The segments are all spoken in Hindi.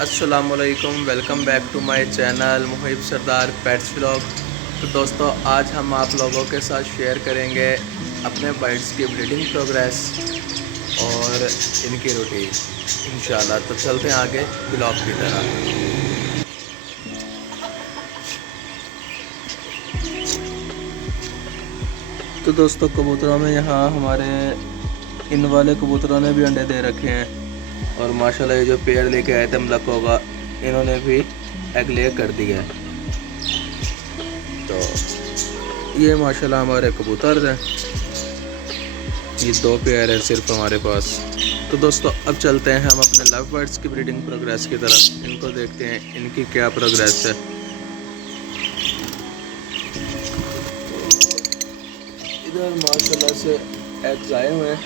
अस्सलामुअलैकुम, welcome back to my channel Muhib Sardar pets vlog. तो दोस्तों, आज हम आप लोगों के साथ शेयर करेंगे अपने बर्ड्स की ब्रीडिंग प्रोग्रेस और इनकी रूटीन इंशाल्लाह। तो चलते हैं आगे ब्लॉग की तरह। तो दोस्तों, कबूतरों में यहाँ हमारे इन वाले कबूतरों ने भी अंडे दे रखे हैं और माशाल्लाह ये जो पेयर लेके आए थे मलक होगा, इन्होंने भी एग ले कर दिया है। तो ये माशाल्लाह हमारे कबूतर हैं, ये 2 पेयर हैं सिर्फ हमारे पास। तो दोस्तों, अब चलते हैं हम अपने लव बर्ड्स की ब्रीडिंग प्रोग्रेस की तरफ। इनको देखते हैं इनकी क्या प्रोग्रेस है। इधर माशाल्लाह से एग्स आए हुए हैं,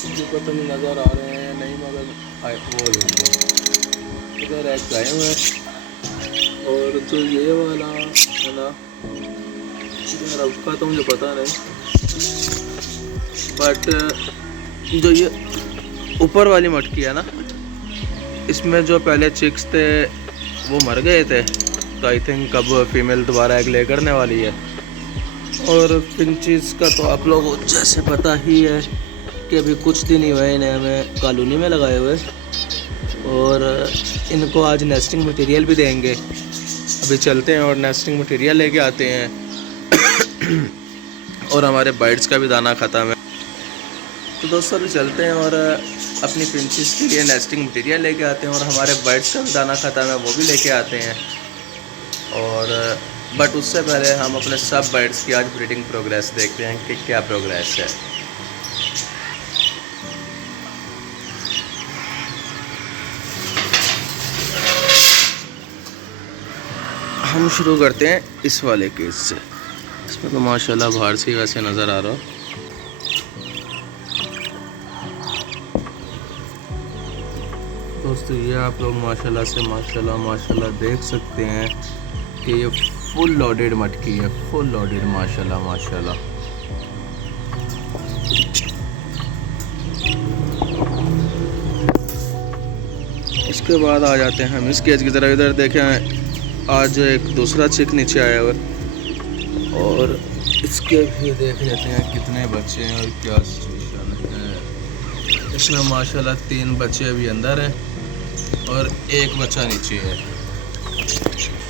मुझे पता नहीं नज़र आ रहे हैं या नहीं, मगर आए वो इधर एग्स आए हुए हैं। और जो ये वाला है ना, इधर आपका तो मुझे पता नहीं, बट जो ये ऊपर वाली मटकी है ना, इसमें जो पहले चिक्स थे वो मर गए थे। तो आई थिंक अब फीमेल दोबारा एग ले करने वाली है। और फिंचीज़ का तो आप लोगों को जैसे पता ही है कि अभी कुछ दिन ही हुए इन्हें हमें कॉलोनी में लगाए हुए, और इनको आज नेस्टिंग मटेरियल भी देंगे। अभी चलते हैं और नेस्टिंग मटेरियल लेके आते हैं और हमारे बर्ड्स का भी दाना ख़त्म है। तो दोस्तों, अभी चलते हैं और अपनी फिंचीज़ के लिए नेस्टिंग मटेरियल लेके आते हैं, और हमारे बर्ड्स का भी दाना ख़त्म है वो भी लेके आते हैं। और बट उससे पहले हम अपने सब बर्ड्स की आज ब्रीडिंग प्रोग्रेस देखते हैं कि क्या प्रोग्रेस है। हम शुरू करते हैं इस वाले केस से। इसमें तो माशाल्लाह बाहर से वैसे नज़र आ रहा हो। दोस्तों, ये आप लोग माशाल्लाह से माशाल्लाह देख सकते हैं कि ये फुल लोडेड मटकी है, फुल लोडेड माशाल्लाह। उसके बाद आ जाते हैं हम इस केज की तरफ। इधर देखें, आज एक दूसरा चिक नीचे आया हुआ है, और इसके भी देख लेते हैं कितने बच्चे हैं और क्या सिचुएशन है। इसमें माशाल्लाह 3 बच्चे अभी अंदर हैं और 1 बच्चा नीचे है।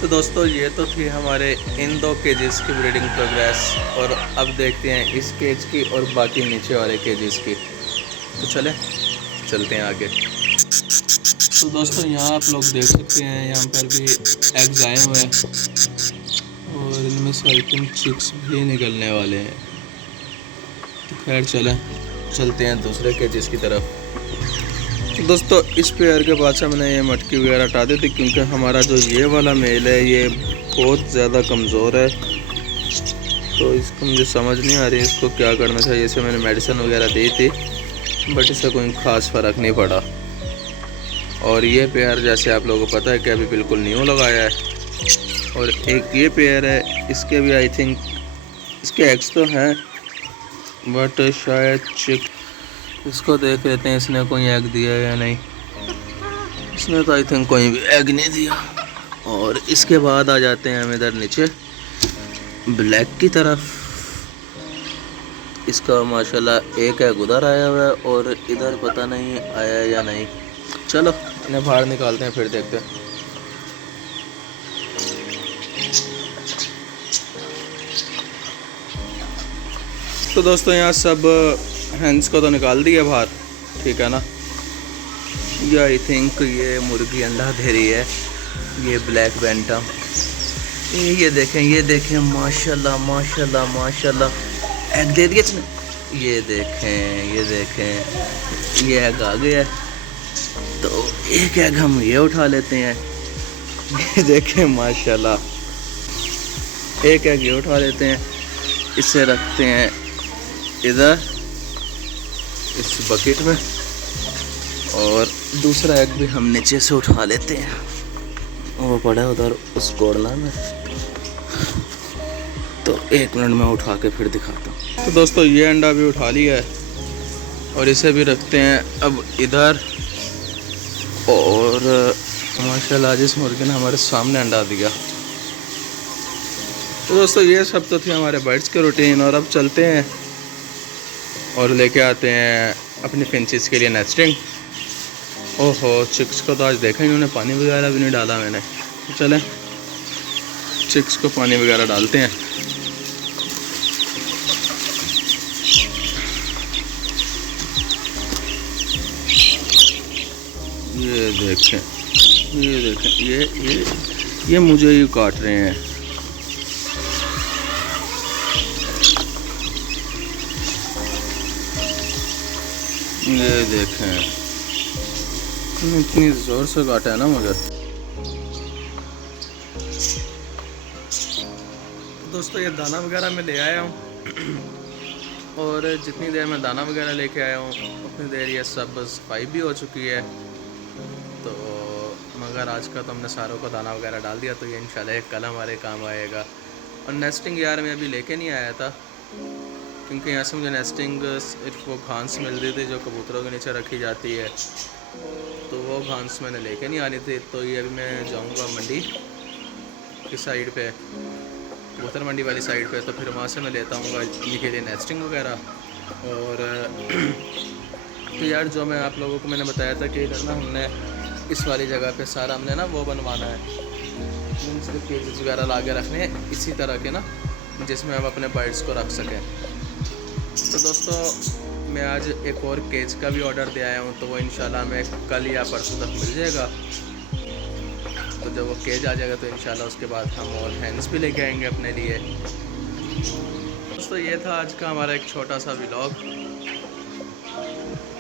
तो दोस्तों, ये तो थी हमारे इन 2 केजेस की ब्रीडिंग प्रोग्रेस, और अब देखते हैं इस केज की और बाकी नीचे वाले केजेस की। तो चलते हैं आगे। तो दोस्तों, यहाँ आप लोग देख सकते हैं, यहाँ पर भी एग्स आए हुए हैं और इनमें से आई थिंक चिक्स भी निकलने वाले हैं। तो खैर चलते हैं दूसरे केजेस की तरफ। तो दोस्तों, इस पेयर के बाद से मैंने ये मटकी वगैरह हटा दी थी, क्योंकि हमारा जो ये वाला मेल है ये बहुत ज़्यादा कमज़ोर है। तो इसको मुझे समझ नहीं आ रही इसको क्या करना चाहिए। इसे मैंने मेडिसिन वगैरह दी थी, बट इससे कोई ख़ास फ़र्क नहीं पड़ा। और ये पेयर जैसे आप लोगों को पता है कि अभी बिल्कुल न्यू लगाया है। और एक ये पेयर है, इसके भी आई थिंक इसके एग्स तो हैं, बट शायद चिक। इसको देख लेते हैं इसने कोई एग दिया है या नहीं। इसने तो आई थिंक कोई भी एग नहीं दिया। और इसके बाद आ जाते हैं हम इधर नीचे ब्लैक की तरफ। इसका माशाल्लाह 1 एग उधर आया हुआ है और इधर पता नहीं आया या नहीं। चलो इन्हें बाहर निकालते हैं, फिर देखते हैं। तो दोस्तों, यहाँ सब हैंड्स को तो निकाल दिया बाहर, ठीक है ना। ये आई थिंक ये मुर्गी अंडा दे रही है, ये ब्लैक बैंटम। ये देखें माशाल्लाह एग दे दिया इसने। ये देखें ये एग आ गया है। तो 1 एग हम ये उठा लेते हैं। ये देखें माशाल्लाह, 1 एग ये उठा लेते हैं। इसे रखते हैं इधर इस बकेट में, और दूसरा एग भी हम नीचे से उठा लेते हैं। वो पड़ा है उधर उस कोडला में। तो 1 मिनट में उठा के फिर दिखाता हूँ। तो दोस्तों, ये अंडा भी उठा लिया है और इसे भी रखते हैं अब इधर। और माशाल्लाह आज इस मुर्गे ने हमारे सामने अंडा दिया। तो दोस्तों ये सब तो थी हमारे बर्ड्स के रूटीन, और अब चलते हैं और लेके आते हैं अपनी फिंचेस के लिए नेस्टिंग। ओहो, चिक्स को तो आज देखा इन्होंने पानी वगैरह भी नहीं डाला मैंने। तो चलें चिक्स को पानी वगैरह डालते हैं। ये देखें, ये देखें, ये मुझे ही काट रहे हैं। ये देखें, इतनी ज़ोर से काटा है ना मुझे। दोस्तों ये दाना वगैरह मैं ले आया हूँ और जितनी देर मैं दाना वगैरह लेके आया हूँ उतनी देर ये सब सफाई भी हो चुकी है। तो मगर आज का तो हमने सारों को दाना वगैरह डाल दिया, तो ये इंशाल्लाह कल हमारे काम आएगा। और नेस्टिंग यार मैं अभी लेके नहीं आया था, क्योंकि यहाँ से मुझे नेस्टिंग सिर्फ वो घास मिल रही थी जो कबूतरों के नीचे रखी जाती है, तो वो घास मैंने लेके नहीं आनी थी। तो ये अभी मैं जाऊँगा मंडी की साइड पे, कबूतर मंडी वाली साइड पे, तो फिर वहाँ से मैं लेता हूँ इनके लिए नेस्टिंग वगैरह। और तो यार जो मैं आप लोगों को मैंने बताया था कि इधर ना हमने इस वाली जगह पे सारा हमने ना वो बनवाना है, सिर्फ केजेस वगैरह ला के रखने हैं इसी तरह के ना, जिसमें हम अपने बर्ड्स को रख सकें। तो दोस्तों मैं आज एक और केज का भी ऑर्डर दे आया हूँ, तो वो इंशाल्लाह हमें कल या परसों तक मिल जाएगा। तो जब वो केज आ जाएगा तो इंशाल्लाह उसके बाद हम और हैंड्स भी लेके आएंगे अपने लिए। दोस्तों ये था आज का हमारा एक छोटा सा व्लॉग।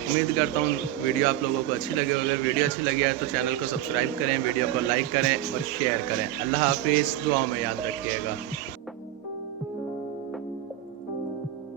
उम्मीद करता हूँ वीडियो आप लोगों को अच्छी लगी। अगर वीडियो अच्छी लगी है तो चैनल को सब्सक्राइब करें, वीडियो को लाइक करें और शेयर करें। अल्लाह हाफिज़, दुआ में याद रखिएगा।